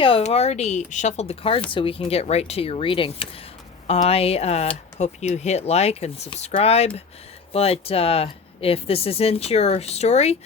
Scorpio, I've already shuffled the cards so we can get right to your reading. I hope you hit like and subscribe, but if this isn't your story,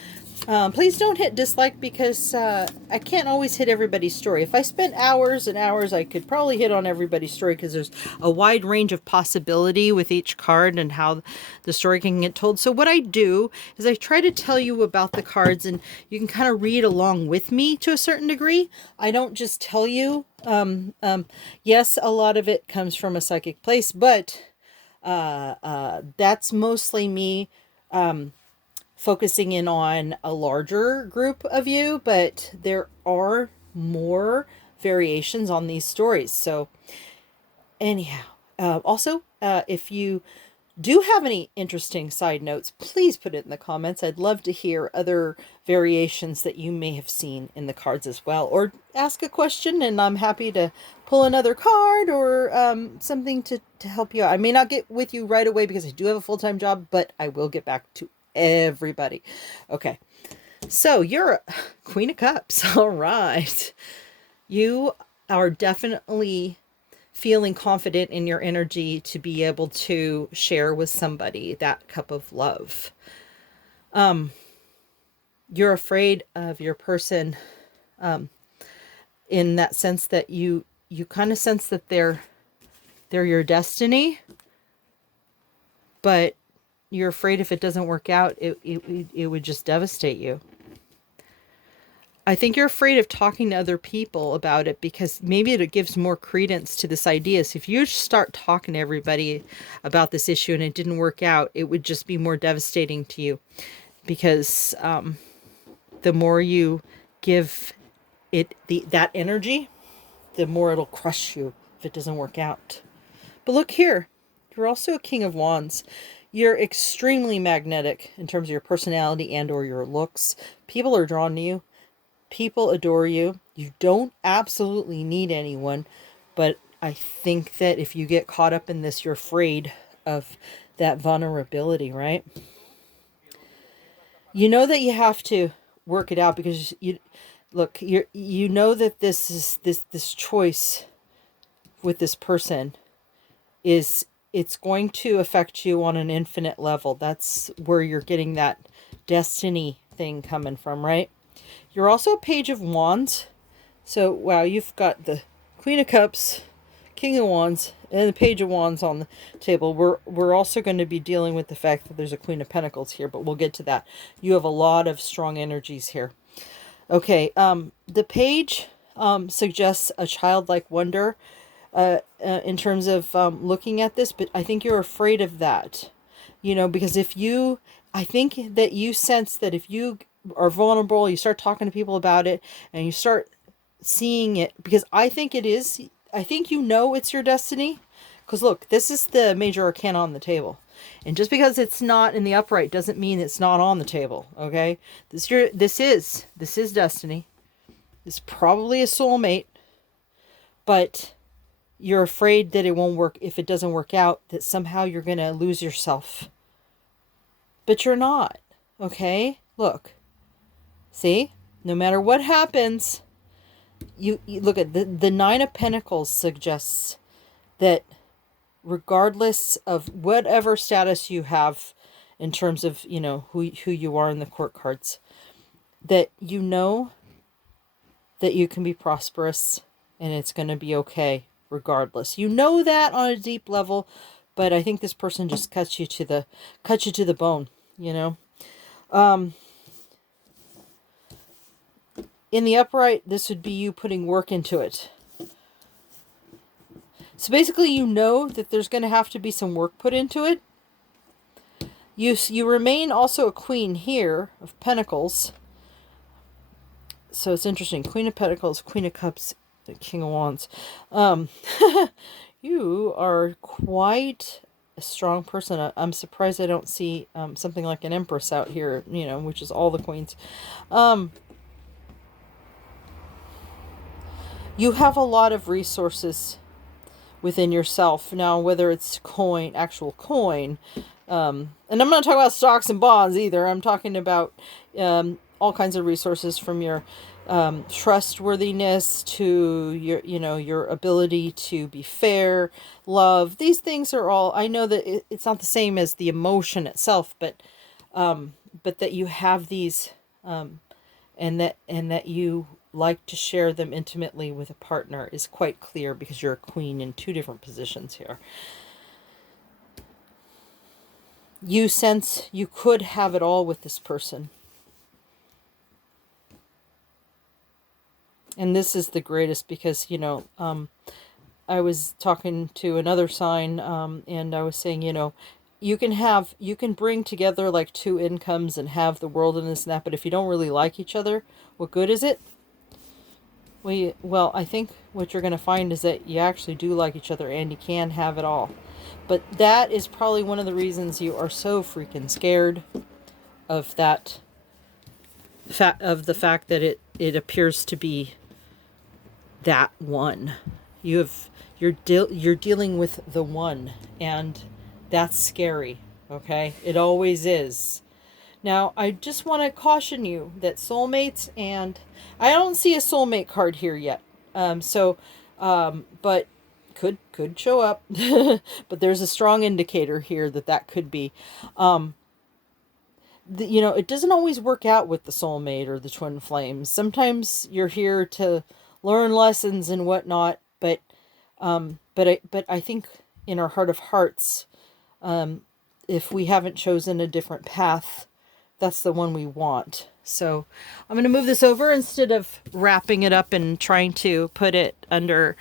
please don't hit dislike, because I can't always hit everybody's story. If I spent hours and hours, I could probably hit on everybody's story, because there's a wide range of possibility with each card and how the story can get told. So what I do is I try to tell you about the cards, and you can kind of read along with me to a certain degree. I don't just tell you. Yes, a lot of it comes from a psychic place, but that's mostly me focusing in on a larger group of you, but there are more variations on these stories. So anyhow, also, if you do have any interesting side notes, please put it in the comments. I'd love to hear other variations that you may have seen in the cards as well, or ask a question and I'm happy to pull another card or something to help you out. I may not get with you right away because I do have a full-time job, but I will get back to everybody. Okay, so you're a Queen of Cups. All right, you are definitely feeling confident in your energy to be able to share with somebody that cup of love. You're afraid of your person, in that sense that you kind of sense that they're your destiny, but you're afraid if it doesn't work out, it would just devastate you. I think you're afraid of talking to other people about it because maybe it gives more credence to this idea. So if you start talking to everybody about this issue and it didn't work out, it would just be more devastating to you, because the more you give it that energy, the more it'll crush you if it doesn't work out. But look here, you're also a King of Wands. You're extremely magnetic in terms of your personality and or your looks. People are drawn to you. People adore you. You don't absolutely need anyone, but I think that if you get caught up in this, you're afraid of that vulnerability, right? You know that you have to work it out because you know that this choice with this person it's going to affect you on an infinite level. That's where you're getting that destiny thing coming from, right? You're also a Page of Wands. So, wow, you've got the Queen of Cups, King of Wands, and the Page of Wands on the table. We're also going to be dealing with the fact that there's a Queen of Pentacles here, but we'll get to that. You have a lot of strong energies here. Okay, the Page suggests a childlike wonder in terms of looking at this, but I think you're afraid of that. You know, because I think that you sense that if you are vulnerable, you start talking to people about it and you start seeing it, because I think you know it's your destiny. Because look, this is the major arcana on the table. And just because it's not in the upright doesn't mean it's not on the table, okay? This is destiny. It's probably a soulmate, but you're afraid that it won't work. If it doesn't work out, that somehow you're going to lose yourself. But you're not, okay? Look. See? No matter what happens, you look at the Nine of Pentacles suggests that regardless of whatever status you have in terms of, you know, who you are in the court cards, that you know that you can be prosperous and it's going to be okay regardless. You know that on a deep level, but I think this person just cuts you to the bone, you know. In the upright, this would be you putting work into it. So basically, you know that there's going to have to be some work put into it. You remain also a queen here of Pentacles. So it's interesting. Queen of Pentacles, Queen of Cups, King of Wands. You are quite a strong person. I'm surprised I don't see something like an Empress out here, you know, which is all the queens. You have a lot of resources within yourself. Now, whether it's actual coin, and I'm not talking about stocks and bonds either. I'm talking about all kinds of resources, from your trustworthiness to your, your ability to be fair, love. These things are all, I know that it's not the same as the emotion itself, but that you have these, and that you like to share them intimately with a partner is quite clear, because you're a queen in two different positions here. You sense you could have it all with this person. And this is the greatest, because, I was talking to another sign, and I was saying, you can bring together like two incomes and have the world in this and that, but if you don't really like each other, what good is it? Well, I think what you're going to find is that you actually do like each other, and you can have it all. But that is probably one of the reasons you are so freaking scared of that, of the fact that it appears to be that one. You're dealing with the one, and that's scary. Okay, it always is. Now, I just want to caution you that soulmates, and I don't see a soulmate card here yet. But could show up. But there's a strong indicator here that could be. It doesn't always work out with the soulmate or the twin flames. Sometimes you're here to learn lessons and whatnot, but I think in our heart of hearts, if we haven't chosen a different path, that's the one we want. So I'm going to move this over instead of wrapping it up and trying to put it under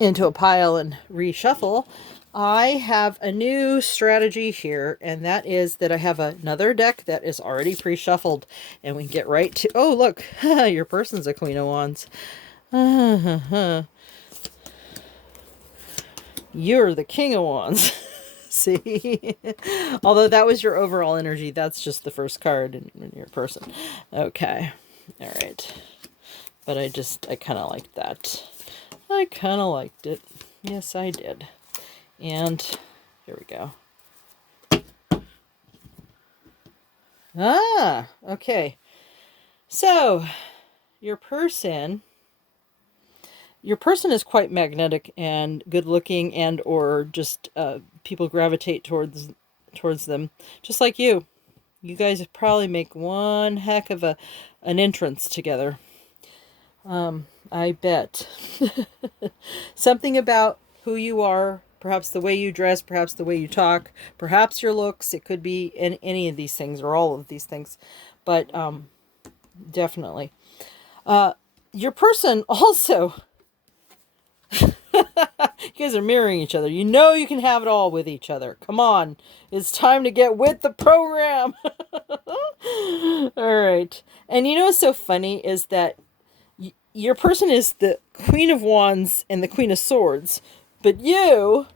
into a pile and reshuffle. I have a new strategy here, and that is that I have another deck that is already pre-shuffled, and we can get right to, oh look, your person's a Queen of Wands. You're the King of Wands. See? Although that was your overall energy, that's just the first card in your person. Okay. All right. But I kind of liked that. I kind of liked it. Yes, I did. And here we go. Ah, okay. So, your person is quite magnetic and good looking, and or just people gravitate towards them, just like you. You guys probably make one heck of an entrance together. I bet. Something about who you are, perhaps the way you dress, perhaps the way you talk, perhaps your looks. It could be any of these things or all of these things, but definitely. Your person also, you guys are mirroring each other. You can have it all with each other. Come on. It's time to get with the program. All right. And what's so funny is that your person is the Queen of Wands and the Queen of Swords, but you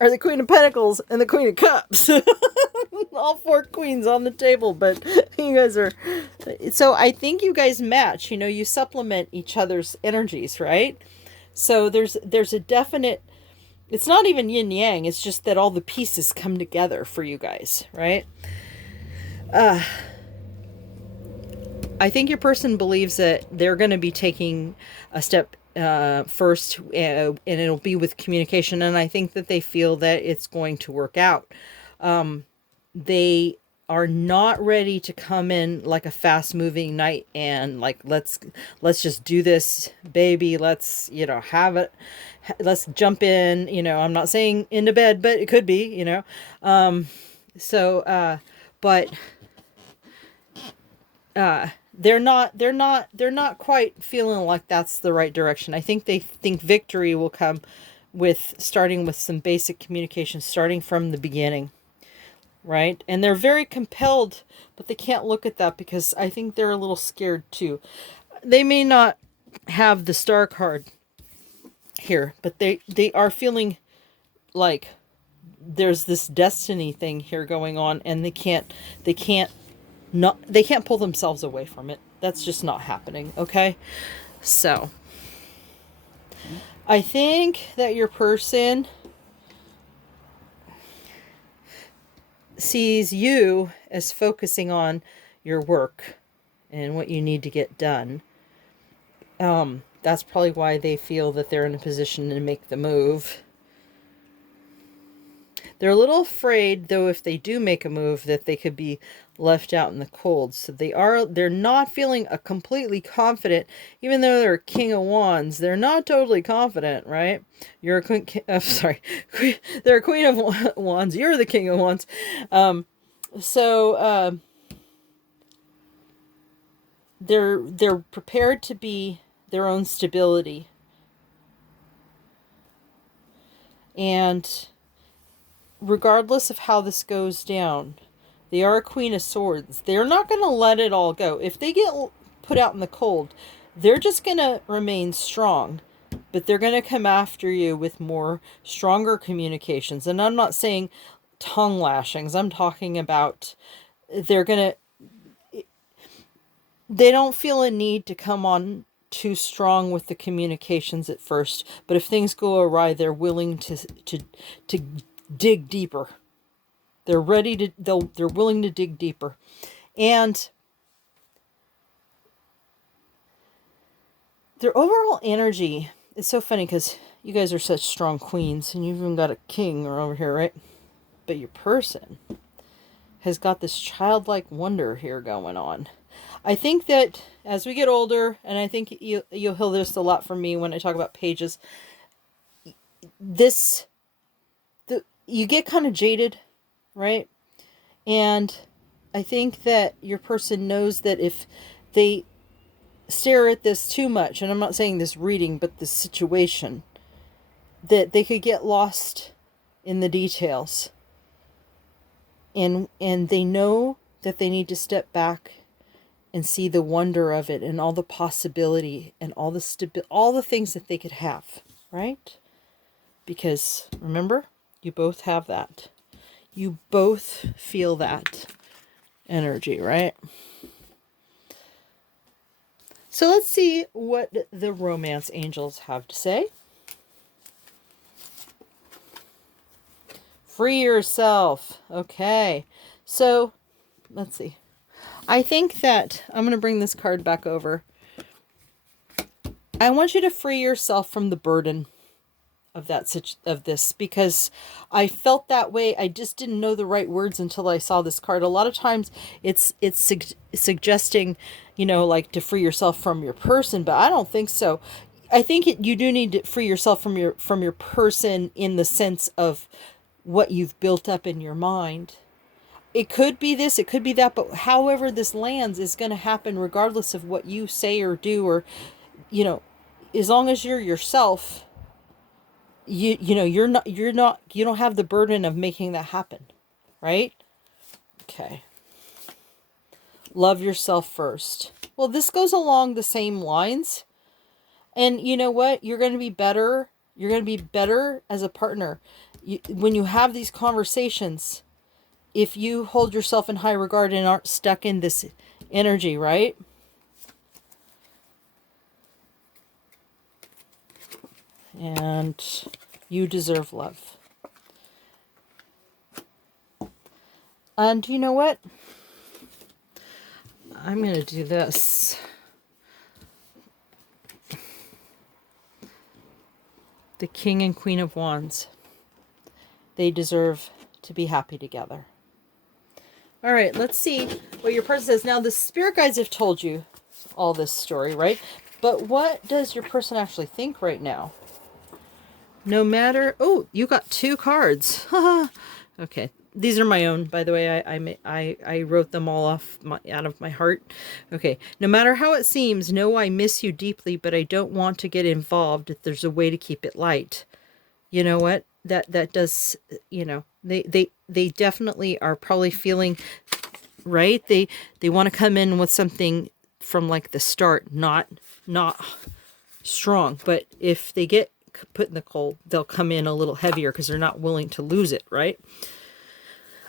are the Queen of Pentacles and the Queen of Cups. All four queens on the table, but you guys are... So I think you guys match. You supplement each other's energies, right? So there's a definite... It's not even yin-yang. It's just that all the pieces come together for you guys, right? I think your person believes that they're going to be taking a step first, and it'll be with communication. And I think that they feel that it's going to work out. They are not ready to come in like a fast moving knight and like, let's just do this, baby. Let's, have it. Let's jump in, I'm not saying into bed, but it could be, but they're not quite feeling like that's the right direction. I think they think victory will come with starting with some basic communication, starting from the beginning, right? And they're very compelled, but they can't look at that because I think they're a little scared too. They may not have the star card here, but they are feeling like there's this destiny thing here going on, and they can't pull themselves away from it. That's just not happening, okay? So, I think that your person sees you as focusing on your work and what you need to get done. That's probably why they feel that they're in a position to make the move. They're a little afraid, though, if they do make a move, that they could be left out in the cold. So they're not feeling a completely confident, even though they're a King of Wands. They're not totally confident, right? You're a queen. Sorry, they're a Queen of Wands. You're the King of Wands. So they're prepared to be their own stability, and regardless of how this goes down, they are a Queen of Swords. They're not going to let it all go. If they get put out in the cold, they're just going to remain strong. But they're going to come after you with more stronger communications. And I'm not saying tongue lashings. I'm talking about they don't feel a need to come on too strong with the communications at first. But if things go awry, they're willing to dig deeper. They're ready to, they're willing to dig deeper. And their overall energy, it's so funny because you guys are such strong queens and you've even got a king over here, right? But your person has got this childlike wonder here going on. I think that as we get older, and I think you'll hear this a lot from me when I talk about pages, you get kind of jaded, right? And I think that your person knows that if they stare at this too much, and I'm not saying this reading, but this situation, that they could get lost in the details. And they know that they need to step back and see the wonder of it and all the possibility and all the things that they could have, right? Because remember, you both have that. You both feel that energy, right? So let's see what the romance angels have to say. Free yourself. Okay. So let's see. I think that I'm going to bring this card back over. I want you to free yourself from the burden of this, because I felt that way. I just didn't know the right words until I saw this card. A lot of times it's suggesting, like to free yourself from your person, but I don't think so. I think you do need to free yourself from your person in the sense of what you've built up in your mind. It could be this, it could be that, but however this lands is going to happen regardless of what you say or do, or, as long as you're yourself, you don't have the burden of making that happen, right? Okay. Love yourself first. Well, this goes along the same lines. And you know what? You're going to be better. You're going to be better as a partner. When you have these conversations, if you hold yourself in high regard and aren't stuck in this energy, right? And you deserve love. And you know what? I'm going to do this. The King and Queen of Wands. They deserve to be happy together. All right, let's see what your person says. Now, the spirit guides have told you all this story, right? But what does your person actually think right now? No matter... Oh, you got 2 cards. Okay. These are my own, by the way. I wrote them all out of my heart. Okay. No matter how it seems, know I miss you deeply, but I don't want to get involved if there's a way to keep it light. You know what? That does, they definitely are probably feeling, right? They want to come in with something from like the start, not strong. But if they get put in the cold, they'll come in a little heavier because they're not willing to lose it, right?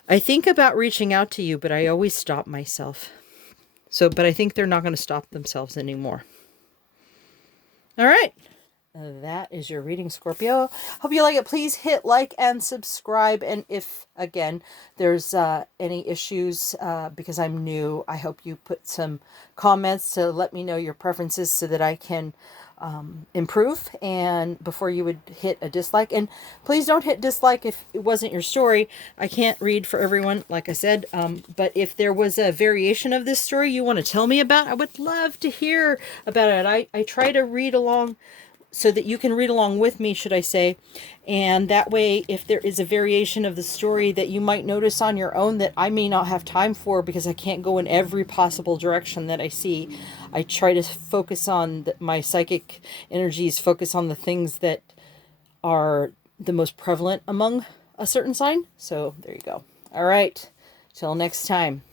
I think about reaching out to you, but I always stop myself. But I think they're not going to stop themselves anymore. All right. that is your reading, Scorpio. Hope you like it. Please hit like and subscribe. And if, again, there's any issues, because I'm new, I hope you put some comments to let me know your preferences so that I can improve, and before you would hit a dislike. And please don't hit dislike if it wasn't your story. I can't read for everyone, like I said, but if there was a variation of this story you want to tell me about, I would love to hear about it. I try to read along so that you can read along with me, should I say. And that way, if there is a variation of the story that you might notice on your own that I may not have time for because I can't go in every possible direction that I see, I try to focus on my psychic energies, focus on the things that are the most prevalent among a certain sign. So there you go. All right. Till next time.